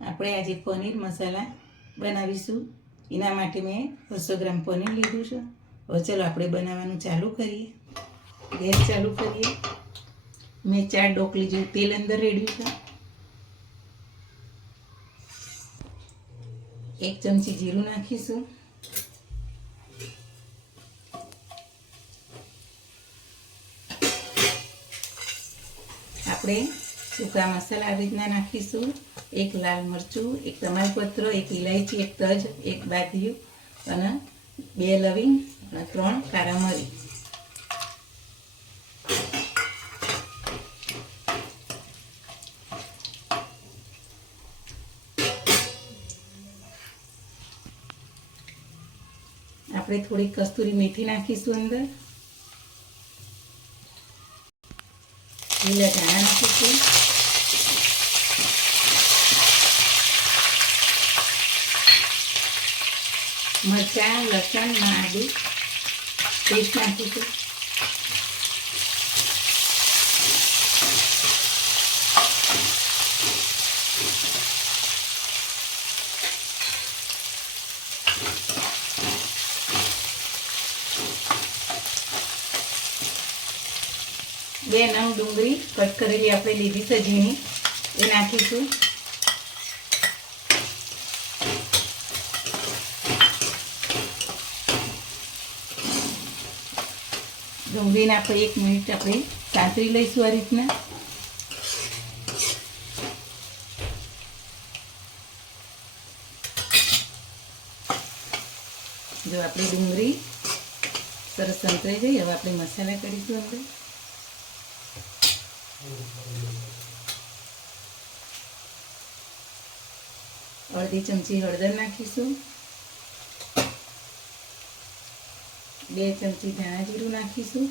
આપણે આજે પનીર મસાલા બનાવીશું. એના માટે મેં 200 ગ્રામ પનીર લીધું છે. હવે ચાલો આપણે બનાવવાનું ચાલુ કરીએ. ગેસ ચાલુ કરીએ. મેં 4 ડોકલી જેવું તેલ અંદર રેડ્યું છે. 1 ચમચી જીરું નાખીશું. આપણે સૂકા મસાલા આવી રીતના નાખીશું. 1 લાલ મરચું, 1 તમાલપત્ર, 1 ઇલાયચી, 1 તજ, 1 બાદિયું અને 2 લવિંગ અને 3 કાળા મરી. આપણે થોડી કસ્તુરી મેથી નાખીશું અંદર. લીલા ધાણા નાખીશું. મરચાં, લસણ, આદુ પેસ્ટ નાખીશું. બે નંગ ડુંગળી કટ કરેલી આપણે લીધી છે ઝીણી, એ નાખીશું. ડુંગળીને આપણે 1 મિનિટ આપણે સાંતળી લઈશું આ રીતના. જો આપણી ડુંગળી સરસ સંતળાઈ ગઈ. હવે આપણે મસાલા કરીશું અંદર. અડધી ચમચી હળદર નાખીશું. 2 ચમચી ધાણા જીરું નાખીશું.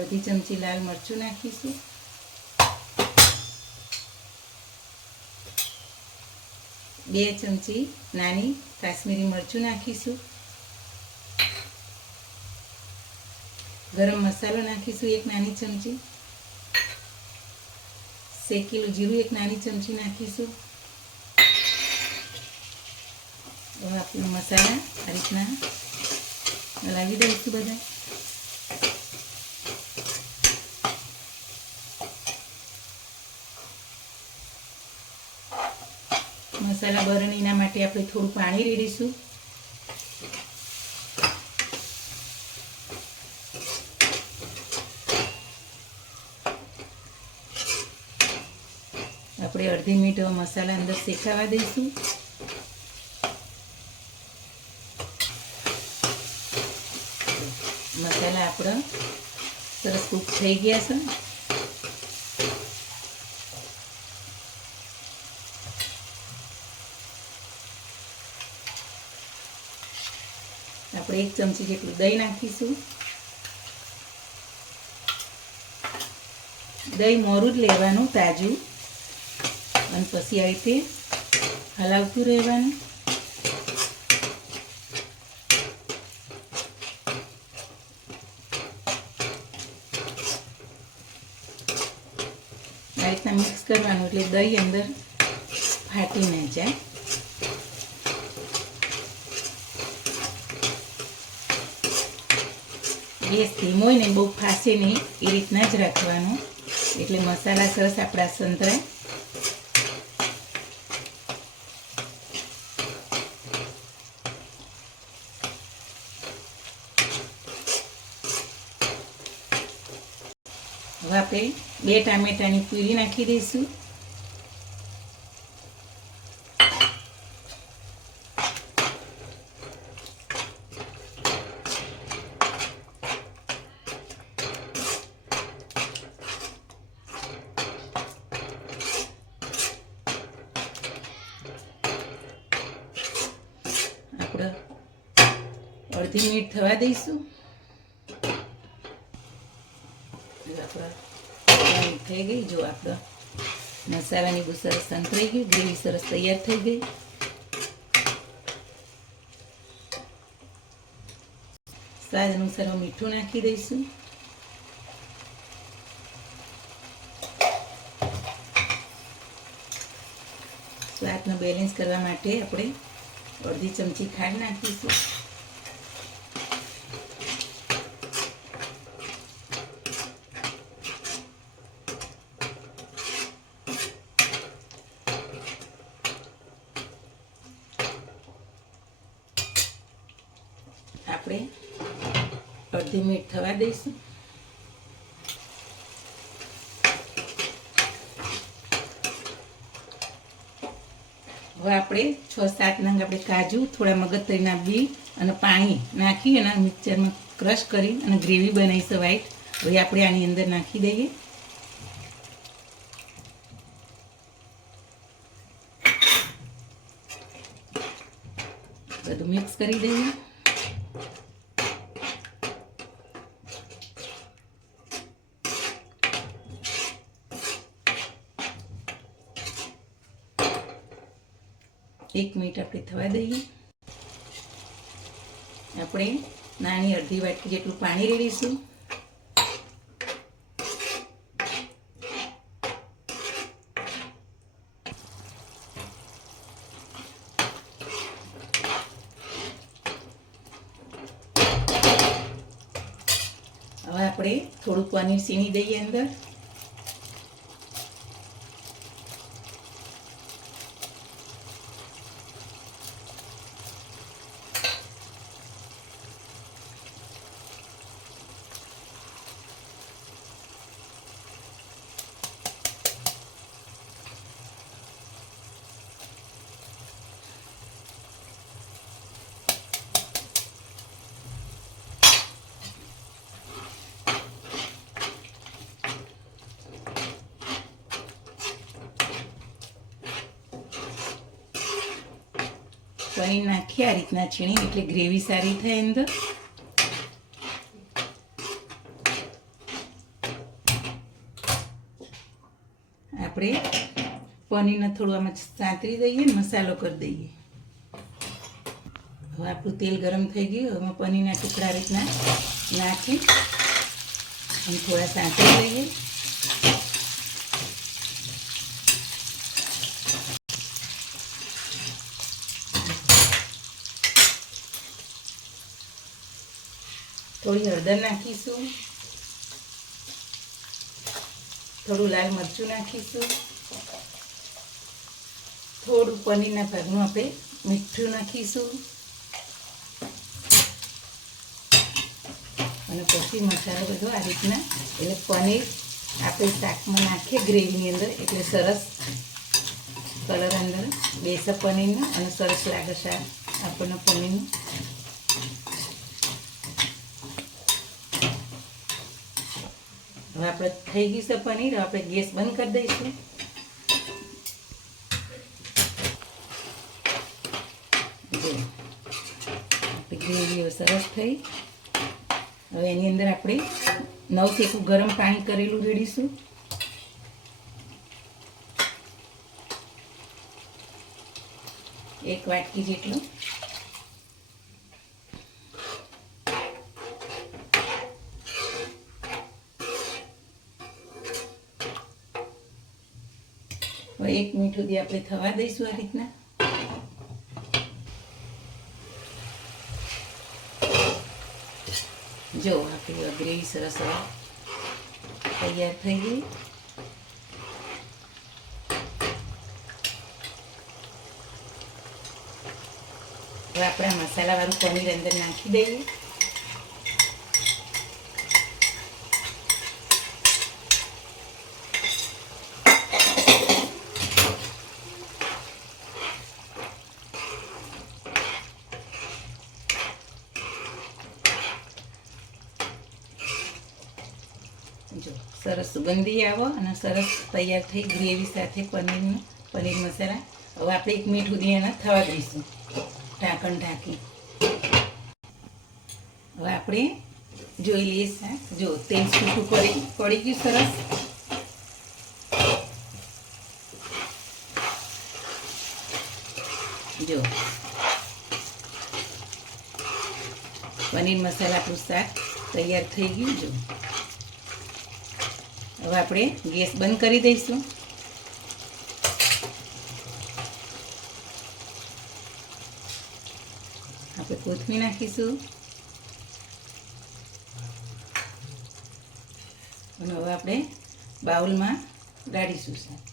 અડધી ચમચી લાલ મરચું નાખીશું. 2 ચમચી નાની કાશ્મીરી મરચું નાખીશું. ગરમ મસાલો નાખીશું 1 નાની ચમચી. શેકેલું જીરું 1 નાની ચમચી નાખીશું. હવે આપણે મસાલા આ રીતના હલાવી દઈશું બધા. મસાલા બરણી એના માટે આપણે થોડું પાણી રેડીશું. આપણે અડધી મિનિટ મસાલા અંદર શેકાવા દઈશું. મસાલા આપણા સરસ કૂક થઈ ગયા છે. આપણે 1 ચમચી જેટલું દહીં નાખીશું. દહીં મોરું જ લેવાનું, તાજું, અને પછી આ રીતે હલાવતું રહેવાનું. આ રીતના મિક્સ કરવાનું એટલે દહીં અંદર ફાટી ન જાય. ગેસ ધીમો હોય ને બહુ ફાસે નહીં એ રીતના જ રાખવાનું, એટલે મસાલા સરસ આપણા સંતરાય. હવે આપણે 2 ટામેટાની પ્યુરી નાખી દઈશું. આપણે અડધી મિનિટ થવા દઈશું. થઈ ગઈ. જો આપણો મસાલાની બહુ સરસ સંતરાઈ ગયું. ગ્રેવી સરસ તૈયાર થઈ ગઈ. સ્વાદ અનુસાર મીઠું નાખી દઈશું. શાકને બેલેન્સ કરવા માટે આપણે અડધી ચમચી ખાંડ નાખીશું. આપણે અડધી મિનિટ થવા દઈશું. હવે આપણે 6-7 નંગ આપણે કાજુ, થોડા મગજતરીના બી અને પાણી નાખી અને મિક્સરમાં ક્રશ કરી અને ગ્રેવી બનાવીશું વ્હાઈટ. હવે આપણે આની અંદર નાખી દઈએ. બધું મિક્સ કરી દઈએ. એક મિનિટ આપણે થવા દઈએ. આપણે નાની અડધી વાટકી જેટલું પાણી રેડીશું. હવે આપણે થોડું પનીર સીણી દઈએ અંદર. પનીર નાખી આ રીતના છીણી એટલે ગ્રેવી સારી થાય અંદર. આપણે પનીરને થોડું આમાં સાંતરી દઈએ ને મસાલો કરી દઈએ. હવે આપણું તેલ ગરમ થઈ ગયું. હવે પનીરના ટુકડા રીતના નાખી અને થોડા સાંતરી દઈએ. થોડી હળદર નાખીશું. થોડું લાલ મરચું નાખીશું. થોડું પનીરના ભાગનું આપણે મીઠું નાખીશું અને પછી મસાલો બધો આ રીતના એટલે પનીર આપણે શાકમાં નાખીએ ગ્રેવીની અંદર એટલે સરસ કલર અંદર બેસે પનીરનો અને સરસ લાગે શાક આપણને પનીરનું. હવે આપણે થઈ ગયું છે પનીર. આપણે ગેસ બંધ કરી દઈશું. ગ્રેવી સરસ થઈ. હવે એની અંદર આપણે 9 સેકું ગરમ પાણી કરેલું રેડીશું. એક વાટકી જેટલું. હવે 1 મિનિટ સુધી આપણે થવા દઈશું આ રીતના. જો આપણી ગ્રેવી સરસ તૈયાર થઈ ગઈ. હવે આપણે મસાલાવાળું પનીર અંદર નાખી દઈએ. જો સરસ સુગંધી આવો અને સરસ તૈયાર થઈ ગ્રેવી સાથે પનીર મસાલા. હવે આપણે 1 મિનિટ સુધી એને થવા દઈશું ઢાંકણ ઢાંકી. હવે આપણે જોઈ લઈએ શાક. જો તેલ છૂટું પડી ગયું સરસ. જો પનીર મસાલા આપણું શાક તૈયાર થઈ ગયું. જો હવે આપણે ગેસ બંધ કરી દઈશું. કોથમીર નાખીશું અને હવે આપણે બાઉલમાં ગાળીશું શાક.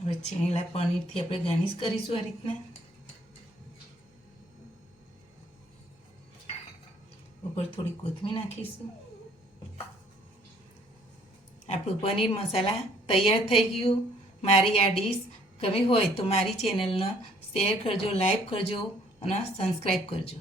હવે છીણેલા પનીરથી આપણે ગાર્નિશ કરીશું આ રીતના. ઉપર થોડી કોથમીર નાખીશું. આપણું પનીર મસાલા તૈયાર થઈ ગયું. મારી આ ડીશ ગમી હોય તો મારી ચેનલને શેર કરજો, લાઈક કરજો અને સબસ્ક્રાઈબ કરજો.